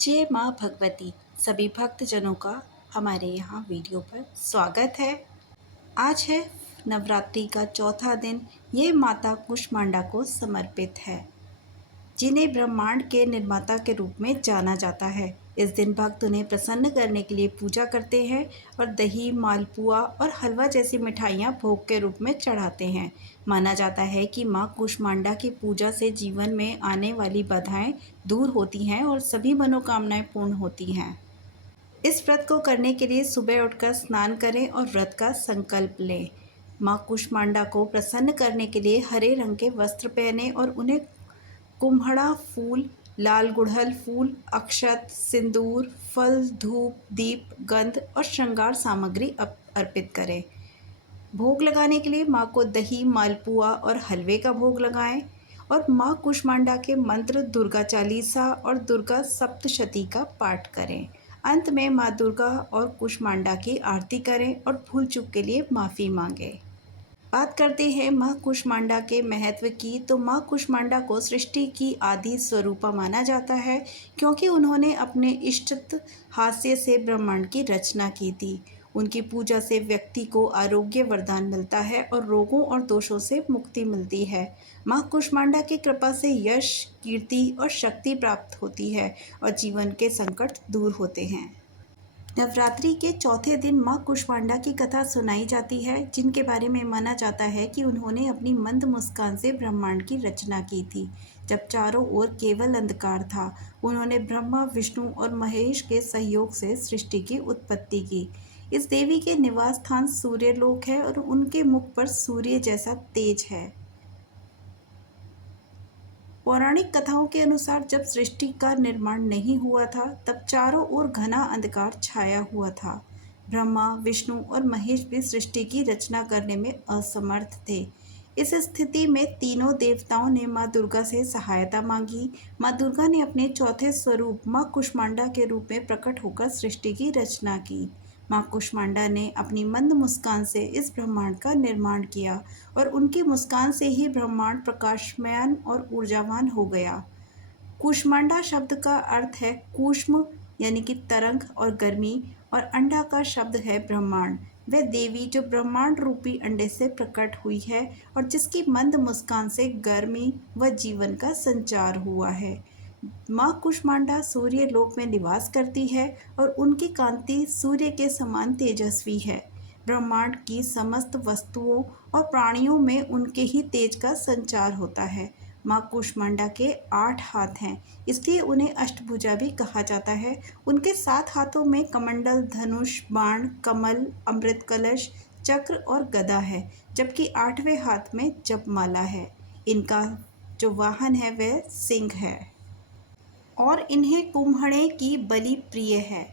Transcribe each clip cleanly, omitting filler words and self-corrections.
जय माँ भगवती। सभी भक्तजनों का हमारे यहाँ वीडियो पर स्वागत है। आज है नवरात्रि का चौथा दिन। ये माता कुष्मांडा को समर्पित है, जिन्हें ब्रह्मांड के निर्माता के रूप में जाना जाता है। इस दिन भक्त उन्हें प्रसन्न करने के लिए पूजा करते हैं और दही, मालपुआ और हलवा जैसी मिठाइयाँ भोग के रूप में चढ़ाते हैं। माना जाता है कि माँ कुष्मांडा की पूजा से जीवन में आने वाली बाधाएं दूर होती हैं और सभी मनोकामनाएं पूर्ण होती हैं। इस व्रत को करने के लिए सुबह उठकर स्नान करें और व्रत का संकल्प लें। माँ कुष्मांडा को प्रसन्न करने के लिए हरे रंग के वस्त्र पहने और उन्हें कुम्हड़ा फूल, लाल गुड़हल फूल, अक्षत, सिंदूर, फल, धूप, दीप, गंध और श्रृंगार सामग्री अर्पित करें। भोग लगाने के लिए माँ को दही, मालपुआ और हलवे का भोग लगाएं और माँ कुष्मांडा के मंत्र दुर्गा चालीसा और दुर्गा सप्तशती का पाठ करें। अंत में माँ दुर्गा और कुष्मांडा की आरती करें और भूल चूक के लिए माफ़ी मांगें। बात करते हैं माँ कुष्मांडा के महत्व की। तो माँ कुष्मांडा को सृष्टि की आदि स्वरूपा माना जाता है, क्योंकि उन्होंने अपने इष्टत हास्य से ब्रह्मांड की रचना की थी। उनकी पूजा से व्यक्ति को आरोग्य वरदान मिलता है और रोगों और दोषों से मुक्ति मिलती है। माँ कुष्मांडा की कृपा से यश, कीर्ति और शक्ति प्राप्त होती है और जीवन के संकट दूर होते हैं। नवरात्रि के चौथे दिन माँ कुष्मांडा की कथा सुनाई जाती है, जिनके बारे में माना जाता है कि उन्होंने अपनी मंद मुस्कान से ब्रह्मांड की रचना की थी। जब चारों ओर केवल अंधकार था, उन्होंने ब्रह्मा, विष्णु और महेश के सहयोग से सृष्टि की उत्पत्ति की। इस देवी के निवास स्थान सूर्यलोक है और उनके मुख पर सूर्य जैसा तेज है। पौराणिक कथाओं के अनुसार जब सृष्टि का निर्माण नहीं हुआ था, तब चारों ओर घना अंधकार छाया हुआ था। ब्रह्मा, विष्णु और महेश भी सृष्टि की रचना करने में असमर्थ थे। इस स्थिति में तीनों देवताओं ने माँ दुर्गा से सहायता मांगी। माँ दुर्गा ने अपने चौथे स्वरूप माँ कुष्मांडा के रूप में प्रकट होकर सृष्टि की रचना की। माँ कुष्मांडा ने अपनी मंद मुस्कान से इस ब्रह्मांड का निर्माण किया और उनकी मुस्कान से ही ब्रह्मांड प्रकाशमान और ऊर्जावान हो गया। कूष्मांडा शब्द का अर्थ है कूष्म यानी कि तरंग और गर्मी, और अंडा का शब्द है ब्रह्मांड। वह देवी जो ब्रह्मांड रूपी अंडे से प्रकट हुई है और जिसकी मंद मुस्कान से गर्मी व जीवन का संचार हुआ है। माँ कुष्मांडा सूर्य लोक में निवास करती है और उनकी कांति सूर्य के समान तेजस्वी है। ब्रह्मांड की समस्त वस्तुओं और प्राणियों में उनके ही तेज का संचार होता है। माँ कुष्मांडा के 8 हाथ हैं, इसलिए उन्हें अष्टभुजा भी कहा जाता है। उनके 7 हाथों में कमंडल, धनुष, बाण, कमल, अमृत कलश, चक्र और गदा है, जबकि 8वें हाथ में जपमाला है। इनका जो वाहन है वह सिंह है और इन्हें कुम्हड़े की बलि प्रिय है।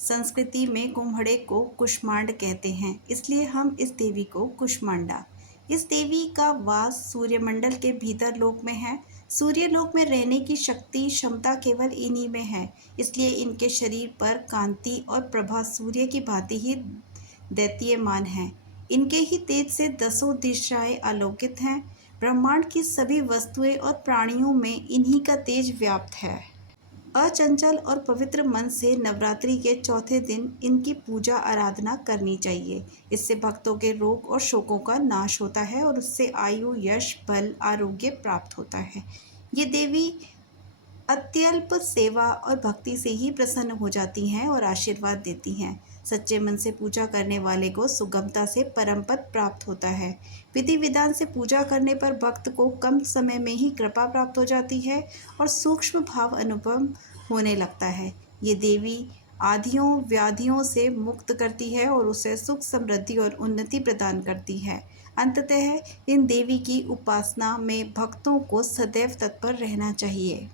संस्कृति में कुम्हड़े को कुष्मांड कहते हैं, इसलिए हम इस देवी को कुष्मांडा। इस देवी का वास सूर्यमंडल के भीतर लोक में है। सूर्यलोक में रहने की शक्ति क्षमता केवल इन्हीं में है, इसलिए इनके शरीर पर कांति और प्रभा सूर्य की भांति ही दैदीयमान है। इनके ही तेज से 10 दिशाएं आलोकित हैं। ब्रह्मांड की सभी वस्तुएं और प्राणियों में इन्हीं का तेज व्याप्त है। अचंचल और पवित्र मन से नवरात्रि के चौथे दिन इनकी पूजा आराधना करनी चाहिए। इससे भक्तों के रोग और शोकों का नाश होता है और उससे आयु, यश, बल, आरोग्य प्राप्त होता है। ये देवी अत्यल्प सेवा और भक्ति से ही प्रसन्न हो जाती हैं और आशीर्वाद देती हैं। सच्चे मन से पूजा करने वाले को सुगमता से परम पद प्राप्त होता है। विधि विधान से पूजा करने पर भक्त को कम समय में ही कृपा प्राप्त हो जाती है और सूक्ष्म भाव अनुभव होने लगता है। ये देवी आधियों व्याधियों से मुक्त करती है और उसे सुख, समृद्धि और उन्नति प्रदान करती है। अंततः इन देवी की उपासना में भक्तों को सदैव तत्पर रहना चाहिए।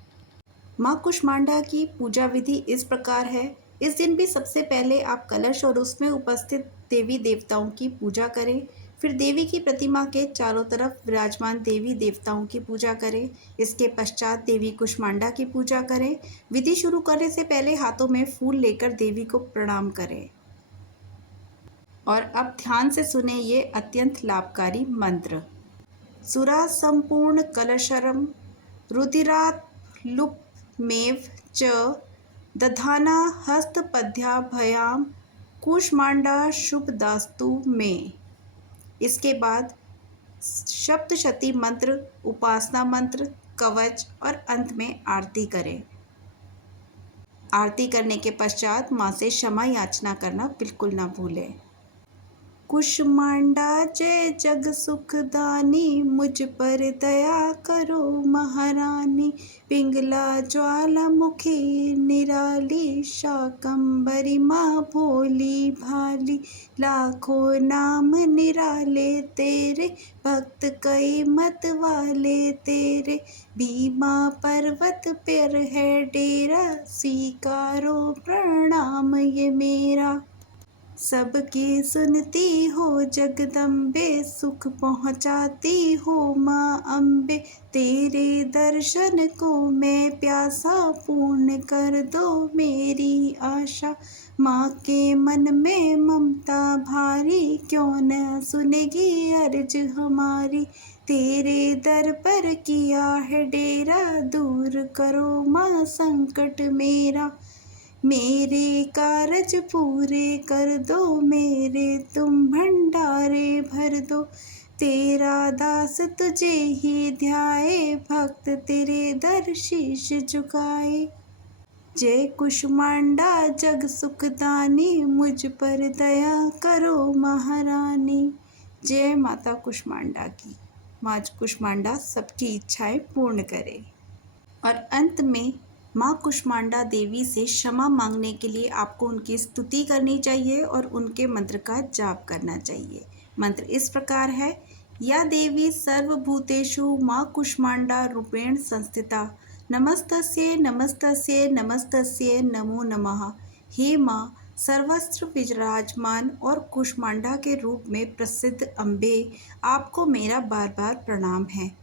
माँ कुष्मांडा की पूजा विधि इस प्रकार है। इस दिन भी सबसे पहले आप कलश और उसमें उपस्थित देवी देवताओं की पूजा करें। फिर देवी की प्रतिमा के चारों तरफ विराजमान देवी देवताओं की पूजा करें। इसके पश्चात देवी कुष्मांडा की पूजा करें। विधि शुरू करने से पहले हाथों में फूल लेकर देवी को प्रणाम करें। और अब ध्यान से सुने ये अत्यंत लाभकारी मंत्र। सुरा संपूर्ण कलशरम रुधिरात् लुप्तमेव च दधाना हस्तपद्याभयाम कूष्मांडा शुभदास्तु में। इसके बाद सप्तशती मंत्र, उपासना मंत्र, कवच और अंत में आरती करें। आरती करने के पश्चात माँ से क्षमा याचना करना बिल्कुल ना भूलें। कुष्मांडा जय जग सुखदानी, मुझ पर दया करो महारानी। पिंगला ज्वालामुखी निराली, शाकंभरी माँ भोली भाली। लाखों नाम निराले तेरे, भक्त कई मत वाले तेरे। भीमा पर्वत पर है डेरा, स्वीकारो प्रणाम ये मेरा। सबकी सुनती हो जगदम्बे, सुख पहुँचाती हो माँ अम्बे। तेरे दर्शन को मैं प्यासा, पूर्ण कर दो मेरी आशा। माँ के मन में ममता भारी, क्यों न सुनेगी अर्ज हमारी। तेरे दर पर किया है डेरा, दूर करो माँ संकट मेरा। मेरे कारज पूरे कर दो, मेरे तुम भंडारे भर दो। तेरा दास तुझे ही ध्याए, भक्त तेरे दर शीश झुकाए। जय कुष्मांडा जग सुखदानी, मुझ पर दया करो महारानी। जय माता कुष्मांडा की। माँ कुष्मांडा सबकी इच्छाएं पूर्ण करे। और अंत में माँ कुष्मांडा देवी से क्षमा मांगने के लिए आपको उनकी स्तुति करनी चाहिए और उनके मंत्र का जाप करना चाहिए। मंत्र इस प्रकार है। या देवी सर्वभूतेषु माँ कुष्मांडा रूपेण संस्थिता, नमस्तस्यै नमस्तस्यै नमस्तस्यै नमो नमः। हे माँ सर्वस्त्र विराजमान और कुष्मांडा के रूप में प्रसिद्ध अम्बे, आपको मेरा बार बार प्रणाम है।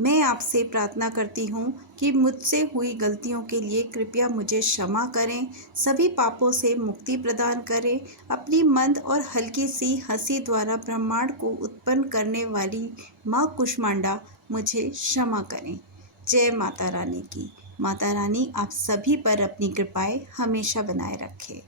मैं आपसे प्रार्थना करती हूँ कि मुझसे हुई गलतियों के लिए कृपया मुझे क्षमा करें, सभी पापों से मुक्ति प्रदान करें। अपनी मंद और हल्की सी हंसी द्वारा ब्रह्मांड को उत्पन्न करने वाली माँ कुष्मांडा मुझे क्षमा करें। जय माता रानी की। माता रानी आप सभी पर अपनी कृपाएं हमेशा बनाए रखें।